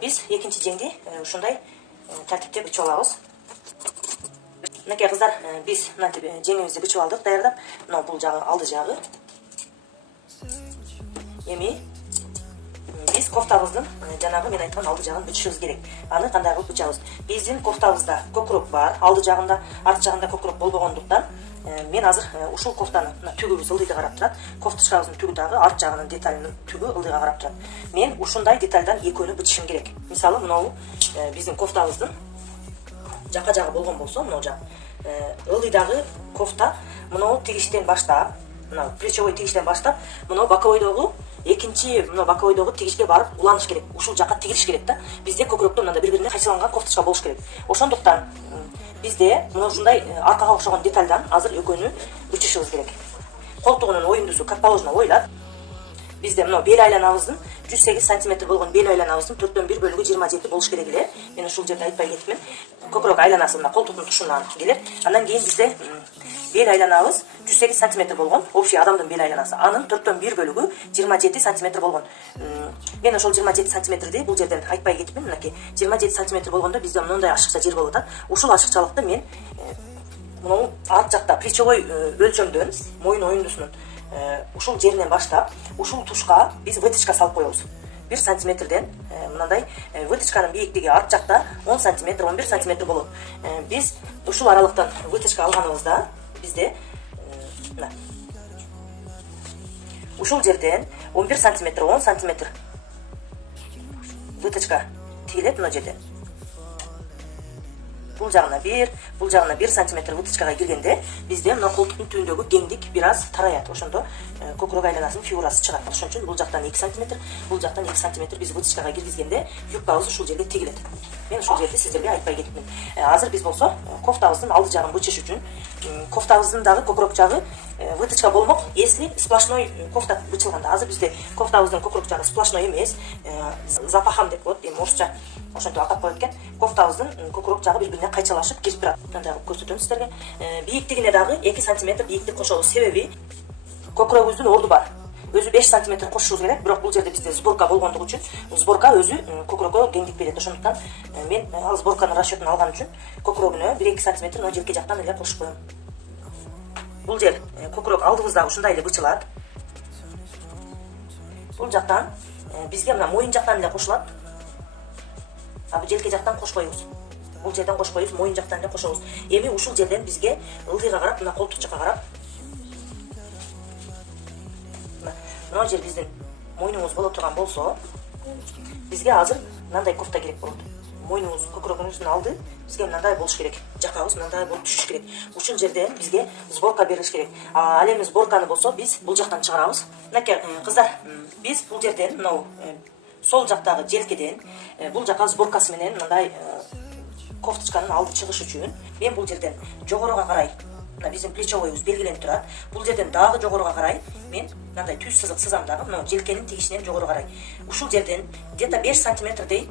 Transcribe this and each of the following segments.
Биз экинчи жеңди ушундай тартипте бычып алабыз. Мынакей кыздар, биз мынтип жеңибизди бычып алдык, даярдап. Мына бул жагы алды жагы. Эми биз кофтабыздын жанагы мен айткан алды жагын бычышыбыз керек. Аны кандай кылып бычабыз? Биздин кофтабызда көкүрөк бар, алды жагында, арт жагында көкүрөк болбогондуктан мен азыр ушул кофтаны түгүбүз ылдыйга карап турат. Кофточкабыздын түгү дагы арт жагынын деталинин түгү ылдыйга карап турат. Мен ушундай детальдан экөөнү бычышым керек. Мисалы, мынау биздин кофтабыздын жака жагы болгон болсо, мынау жак ылдыйдагы кофта мынау тигиштен баштап, мына плечевой тигиштен баштап, мынау боковойдогу экинчи мына боковойдогу тигишке барып уланыш керек. Ушул жакка тигилиш керек да. Бизде көкүрөктө мындай бири-бирине кайчыланган кофточка болуш керек. Ошондуктан бизде мына ушундай аркага окшогон детальдан азыр экөөнү бычышыбыз керек. Колтугунун оюндусу как положено оюлат. Бизде мына бел айланабыздын 108 см болгон бел айланабыздын 4/1 бөлүгү 27 болуш керек эле. Мен ушул жерде айтпай кеттим. Көкүрөк айланасы мына колтуктун тушунан келет. Андан кийин бизде бел айланабыз 108 см болгон, общий адамдын бел айланасы. Анын 4/1 бөлүгү 27 см болгон. Мен ошол 27 см бул жерден айтпай кетипмин. Мынакей 27 см болгондо бизде мындай ашыкча жер болуп атат. Ушул ашыкчалыкты мен мына арт жакта плечевой өлчөмдөн моюн оюндусунун ушул жеринен баштап, ушул тушка биз выточка салып коебуз. 1 сантиметрден мындай выточканын бийиктиги арт жакта 10 см, 11 см болот. Биз ушул аралыктан выточка алганыбызда бизде мына ушул жерден 11 см, 10 см выточка тигилет мына жерден. Бул жагына 1 см выточкага келгенде бизде мына колтуктун түбүндөгү кеңдик бир аз тараят. Ошондо көкүрөк айланасынын фигурасы чыгат. Ошон үчүн бул жактан 2 см, бул жактан 2 см биз выточкага киргизгенде юбкабыз ушул жерге тигилет. Мен ушул жерди сиздерге айтпай кетипмин. Азыр биз болсо кофтабыздын алды жагын бычыш үчүн кофтабыздын дагы көкүрөк жагы выточка болмок, если сплошной кофта бычылганда. Азыр бизде кофтабыздын көкүрөк жагы сплошной эмес, запахан деп коет, эми орусча ошентип атап коет экен. Кофтабыздын көкүрөк жагы бири-бирине кайчалашып кирип турат. Мындай кылып көрсөтөм сиздерге. Бийиктигине дагы 2 см бийиктик кошобуз. Себеби көкүрөгүбүздүн орду бар. Өзү 5 см кошушубуз керек, бирок бул жерде бизде сборка болгондугу үчүн сборка өзү көкүрөккө кеңдик берет. Ошондуктан мен ал сборканын расчетун алган үчүн көкүрөгүнө 1-2 см мына желке жактан эле кошуп коем. Бул жер көкүрөк алдыбызда ушундай эле бычылат. Бул жактан бизге мына моюн жактан эле кошулат. Бул желке жактан кошпойбуз. Бул жерден кошпойбуз, моюн жактан эле кошобуз. Эми ушул жерден бизге ылдыйга карап, мына колтукчукка карап, мына жер биздин моюнубуз боло турган болсо, бизге азыр мындай кофта керек болот. Моюнубуз, көкүрөгүбүздүн алды бизге мындай болуш керек. Жакабыз мындай болуп түшүш керек. Ушул жерден бизге сборка берилиш керек. Ал эми сборканы болсо биз бул жактан чыгарабыз. Мынакей кыздар, биз бул жерден мынау сол жактагы желкеден бул жака сборкасы менен мындай кофточканын алды чыгыш үчүн мен бул жерден жогоруга карай, мына биздин плечовойубуз белгиленип турат. Бул жерден дагы жогоруга карай мен мындай түз сызык сызам дагы, мына желкенин тигишинен жогору карай. Ушул жерден где-то 5 см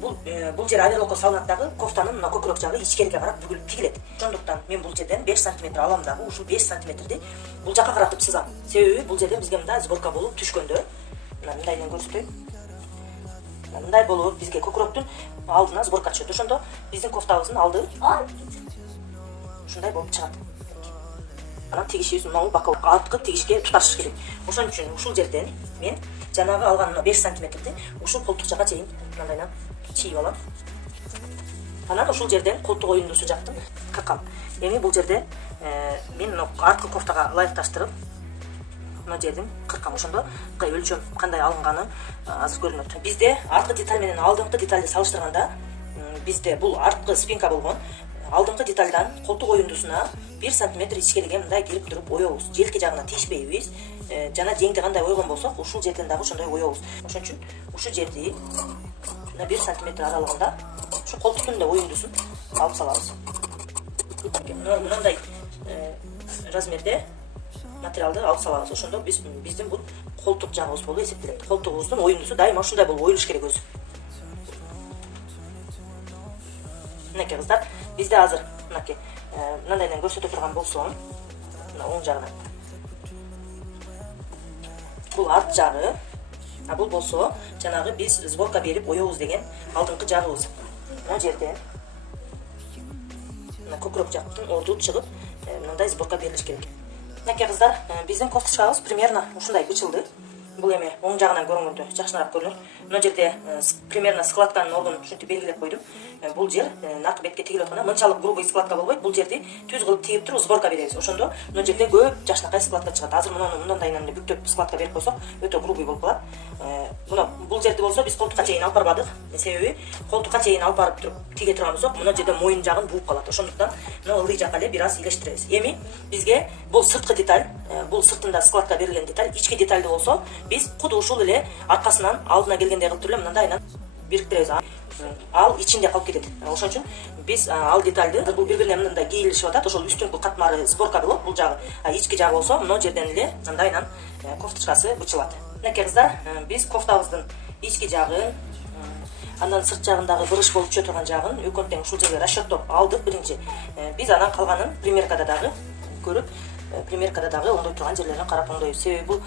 бул жер оверлокко салынат дагы, кофтанын мына көкүрөк жагы ичкериге карап бүгүлүп тигилет. Ошондуктан мен бул жерден 5 см алам дагы, ушул 5 см бул жакка каратып сызам. Себеби бул жерден бизге мындай сборка болуп түшкөндө, мындайдан көрсөтөйм. Мындай болуп бизге көкүрөктүн алдына сборка түшөт. Ошондо биздин кофтабыздын алды ушундай болуп чыгат. Анан тигишибиз мына боковой арткы тигишке туташыш керек. Ошон үчүн ушул жерден мен жанагы алган 5 см ушул колтукчага чейин мындайдан чийип алам. Анан ушул жерден колтук оюндусу жактым, кыркам. Эми бул жерде мен мына арткы кофтага ылайыкташтырып мына жердин кыркам. Ошондо өлчөм кандай алынганы азыр көрүнөт. Бизде арткы деталь менен алдыңкы детальды салыштырганда бизде бул арткы спинка болгон. Алдыңкы детальдан колтук оюндусуна 1 см ичкериге мындай кирип туруп оёбуз. Желке жагына тийишпейбиз. Жана жеңди кандай ойгон болсок, ушул жерден дагы ошондой оёбуз. Ошон үчүн ушул жерди мына 1 см аралыгында ушу колтуктун да оюндусун алып салабыз. Мындай размерде материалды алып салабыз. Ошондо биздин бул колтук жагыбыз болуп эсептелет. Колтугубуздун оюндусу дайыма ушундай болуп оюлуш керек өзү. Мынакей кыздар, бизде азыр мынакей мындайдан көрсөтө турган болсом, мына оң жагынан бул арт жагы, А бул болсо жанагы биз сборка берип оёбуз деген алдыңкы жагыбыз. Мына жерден мына көкүрөк жактан ордуп чыгып, мындай сборка берилиш керек. Мынакей кыздар, биздин кофточкабыз примерно ушундай бычылды. Бул эми оң жагынан көрүнгөндө жакшыраак көрүнөт. Мына жерде примерно складканын ордун ушинтип белгилеп койдум. Бул жер наркы бетке тигилип атканда мынчалык грубый складка болбойт. Бул жерди түз кылып тигип туруп сборка беребиз. Ошондо мына жерде көп жакшынакай складка чыгат. Азыр мындайынан бүктөп складка берип койсок, өтө грубый болуп калат. Мына бул жерди болсо биз колтукка чейин алып барбадык. Себеби колтукка чейин алып барып туруп тиге турган болсок, мына жерде моюн жагын бууп калат. Ошондуктан мына ылдый жакка эле бир аз илештиребиз. Эми бизге бул сырткы деталь, бул сыртында складка берилген деталь, ички детальды болсо биз куду ушул эле аркасынан алдына келгендей кылып туруп эле мындайынан бириктиребиз. Ал ичинде калып кетет. Ошон үчүн биз ал детальды бул бири-бирине мындай кийилишип атат. Ошол үстүнкү катмары сборка болот бул жагы. А ички жагы болсо мына жерден эле мындайынан кофточкасы бычылат. Мынакей кыздар, биз кофтабыздын ички жагын, андан сырт жагындагы бырыш болуп түшө турган жагын өкөн тең ушул жерге расчеттоп алдык биринчи. Биз анан калганын примеркада дагы көрүп, примеркада дагы оңдой турган жерлерин карап оңдойбуз. Себеби бул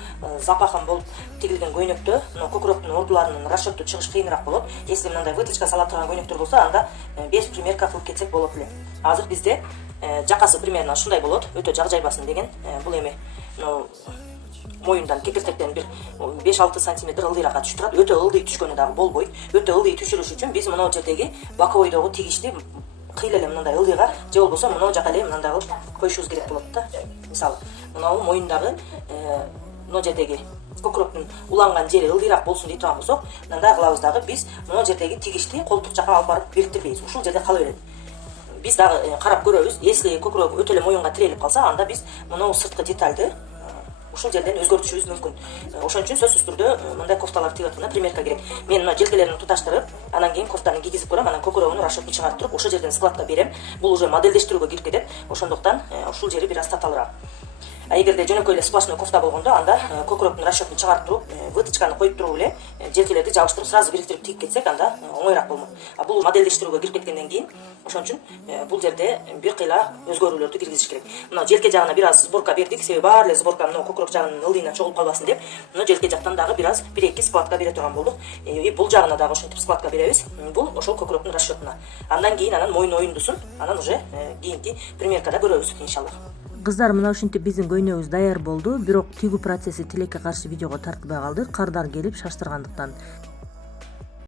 запахан болуп тигилген көйнөктө мына көкүрөктүн ордуларынын расчетту чыгыш кыйыныраак болот. Если мындай выточка сала турган көйнөктөр болсо, анда 5 примерка кылып кетсек болот эле. Азыр бизде жакасы примерно ушундай болот. Өтө жак жайбасын деген. Бул эми моюндан кекиртектен бир 5-6 сантиметр ылдыйраакка түшүп турат. Өтө ылдый түшкөнү дагы болбойт. Өтө ылдый түшүрүш үчүн биз мына жердеги боковойдогу тигишти кыйла эле мындай ылдыйга, же болбосо мына жака эле мындай кылып коюшубуз керек болот да. Мисалы, мына моюндагы мына жердеги көкүрөктүн уланган жери ылдыйраак болсун дей турган болсок, мындай кылабыз дагы биз мына жердеги тигишти колтук жака алып барып бириктирбейбиз. Ушул жерде кала берет. Биз дагы карап көрөбүз. Если көкүрөк өтө эле моюнга тирелип калса, анда биз мына сырткы детальды ушул жерден өзгөртүшүбүз мүмкүн. Ошон үчүн сөзсүз түрдө мындай кофталар тигип атканда примерка керек. Мен мына желкелерин туташтырып, анан кийин кофтаны кийгизип көрөм, анан көкүрөгүнүн расчетун чыгарып туруп, ошол жерден складка берем. Бул уже модельдештирүүгө кирип кетет. Ошондуктан ушул жери бир аз татаалыраак. А эгерде жөнөкөй эле сплошной кофта болгондо, анда көкүрөктүн расчетун чыгарып туруп, выточканы коюп туруп эле желкелерди жабыштырып сразу бириктирип тигип кетсек, анда оңоюраак болмок. А бул модельдештирүүгө кирип кеткенден кийин, ошон үчүн бул жерде бир кыйла өзгөрүүлөрдү киргизиш керек. Мына желке жагына бир аз сборка бердик, себеби баары эле сборка мына көкүрөк жагынын ылдыйынан чогулуп калбасын деп, мына желке жактан дагы бир аз 1-2 складка бере турган болдук. Бул жагына дагы ошентип складка беребиз. Бул ошол көкүрөктүн расчетуна. Андан кийин анан моюн оюндусун, анан уже кийинки примеркада көрөбүз иншаллах. Кыздар, мына ушинтип биздин көйнөгүбүз даяр болду. Бирок тигүү процесси тилекке каршы видеого тартылбай калды. Кардар келип шаштыргандыктан.